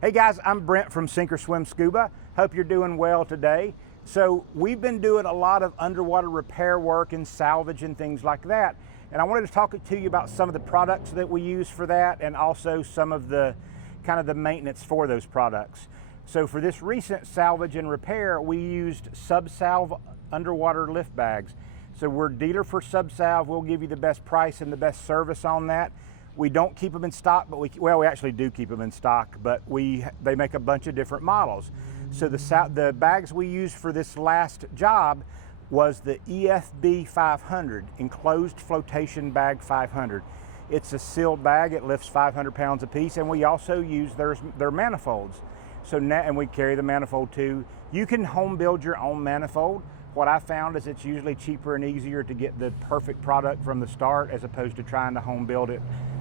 Hey guys, I'm Brent from Swim Scuba. Hope you're doing well today. So we've been doing a lot of underwater repair work and salvage and things like that. And I wanted to talk to you about some of the products that we use for that and also some of the kind of the maintenance for those products. So for this recent salvage and repair, we used Subsalve underwater lift bags. So we're dealer for Subsalve. We'll give you the best price and the best service on that. We don't keep them in stock, but we actually do keep them in stock, but they make a bunch of different models. So the bags we used for this last job was the EFB-500, enclosed flotation bag 500. It's a sealed bag, it lifts 500 pounds a piece, and we also use their manifolds. So now, and we carry the manifold too. You can home build your own manifold. What I found is it's usually cheaper and easier to get the perfect product from the start as opposed to trying to home build it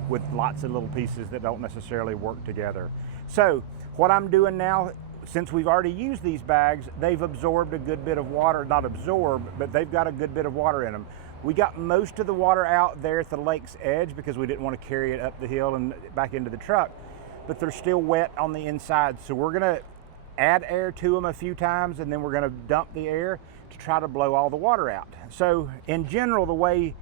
with lots of little pieces that don't necessarily work together. So what I'm doing now, since we've already used these bags, they've absorbed a good bit of water, not absorbed, but they've got a good bit of water in them. We got most of the water out there at the lake's edge because we didn't want to carry it up the hill and back into the truck, but they're still wet on the inside. So we're gonna add air to them a few times and then we're gonna dump the air to try to blow all the water out. So in general, the way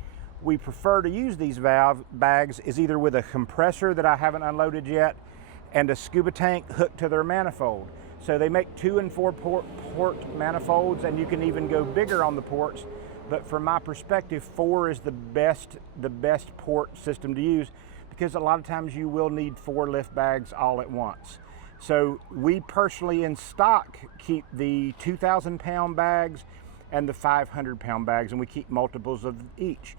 we prefer to use these valve bags is either with a compressor that I haven't unloaded yet and a scuba tank hooked to their manifold. So they make 2 and 4 port manifolds, and you can even go bigger on the ports. But from my perspective, 4 is the best port system to use because a lot of times you will need 4 lift bags all at once. So we personally in stock keep the 2,000 pound bags and the 500 pound bags, and we keep multiples of each.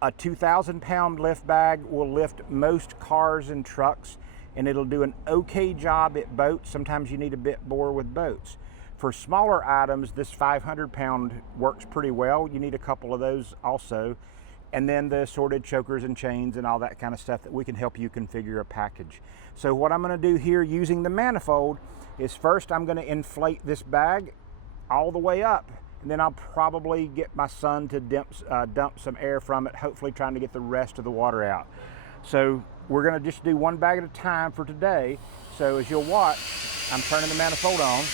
A 2,000 pound lift bag will lift most cars and trucks, and it'll do an okay job at boats. Sometimes you need a bit more with boats. For smaller items, this 500 pound works pretty well. You need a couple of those also. And then the assorted chokers and chains and all that kind of stuff that we can help you configure a package. So what I'm gonna do here using the manifold is first I'm gonna inflate this bag all the way up, and then I'll probably get my son to dump some air from it, hopefully trying to get the rest of the water out. So we're gonna just do one bag at a time for today. So as you'll watch, I'm turning the manifold on.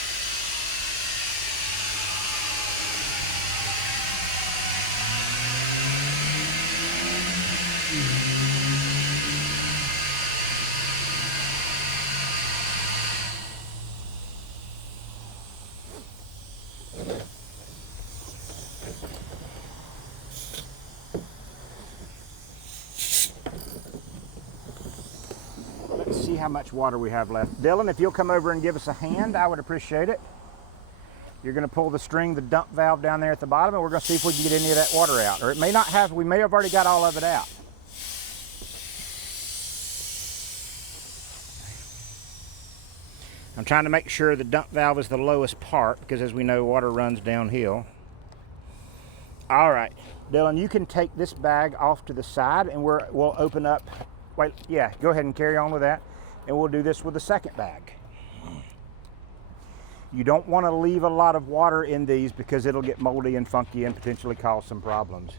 Let's see how much water we have left. Dylan, if you'll come over and give us a hand, I would appreciate it. You're gonna pull the string, the dump valve down there at the bottom, and we're gonna see if we can get any of that water out. Or it may not have, we may have already got all of it out. I'm trying to make sure the dump valve is the lowest part because as we know, water runs downhill. All right, Dylan, you can take this bag off to the side and we'll open up. Wait, yeah, go ahead and carry on with that. And we'll do this with the second bag. You don't want to leave a lot of water in these because it'll get moldy and funky and potentially cause some problems.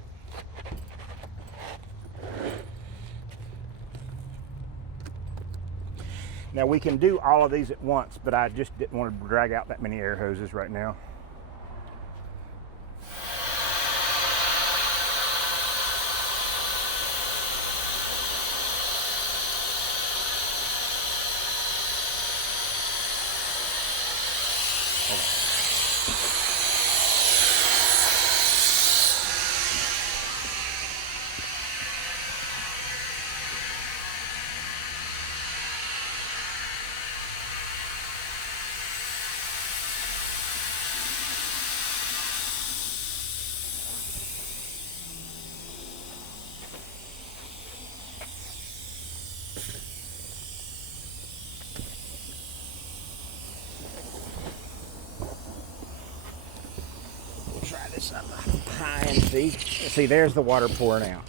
Now we can do all of these at once, but I just didn't want to drag out that many air hoses right now. Try this up high and see, there's the water pouring out.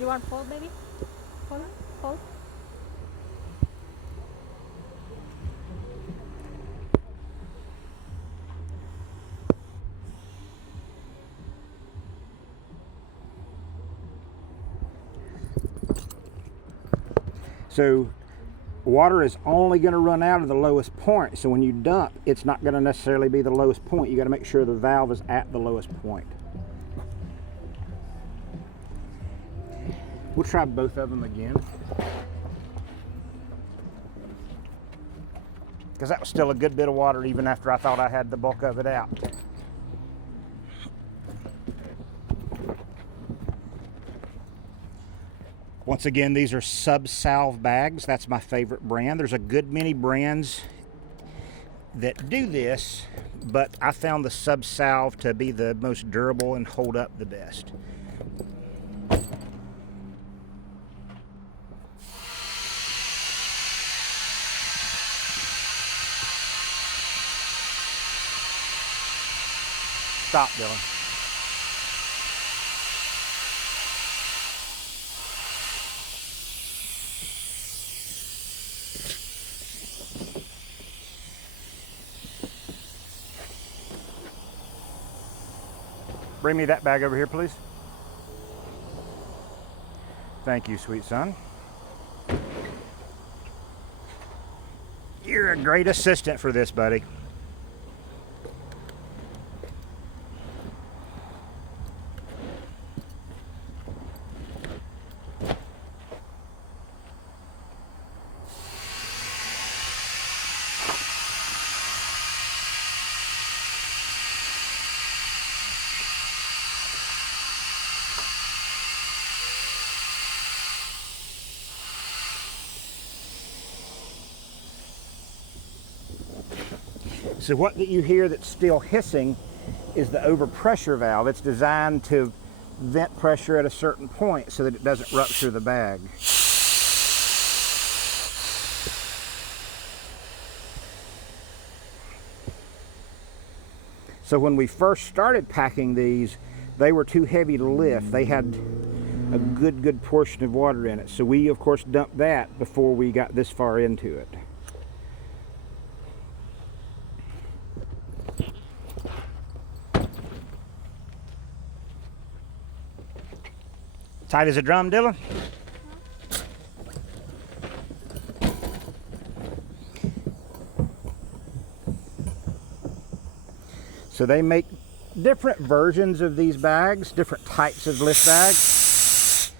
You want fold, baby? Fold? Fold? So water is only going to run out of the lowest point. So when you dump, it's not going to necessarily be the lowest point. You got to make sure the valve is at the lowest point. We'll try both of them again, because that was still a good bit of water even after I thought I had the bulk of it out. Once again, these are Subsalve bags. That's my favorite brand. There's a good many brands that do this, but I found the Subsalve to be the most durable and hold up the best. Stop, Dylan. Bring me that bag over here, please. Thank you, sweet son. You're a great assistant for this, buddy. So what that you hear that's still hissing is the overpressure valve. It's designed to vent pressure at a certain point so that it doesn't rupture the bag. So when we first started packing these, they were too heavy to lift. They had a good portion of water in it. So we, of course, dumped that before we got this far into it. Tight as a drum, Dylan? So they make different versions of these bags, different types of lift bags.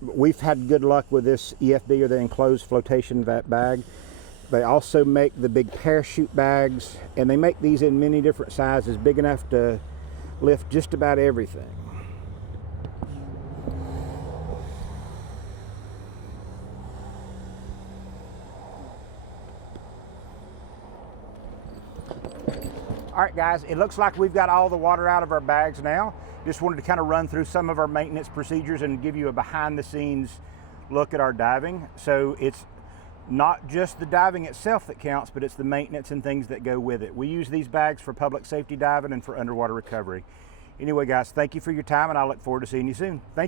We've had good luck with this EFB, or the enclosed flotation bag. They also make the big parachute bags, and they make these in many different sizes, big enough to lift just about everything. All right, guys, it looks like we've got all the water out of our bags now. Just wanted to kind of run through some of our maintenance procedures and give you a behind the scenes look at our diving. So it's not just the diving itself that counts, but it's the maintenance and things that go with it. We use these bags for public safety diving and for underwater recovery. Anyway, guys, thank you for your time, and I look forward to seeing you soon. Thank you.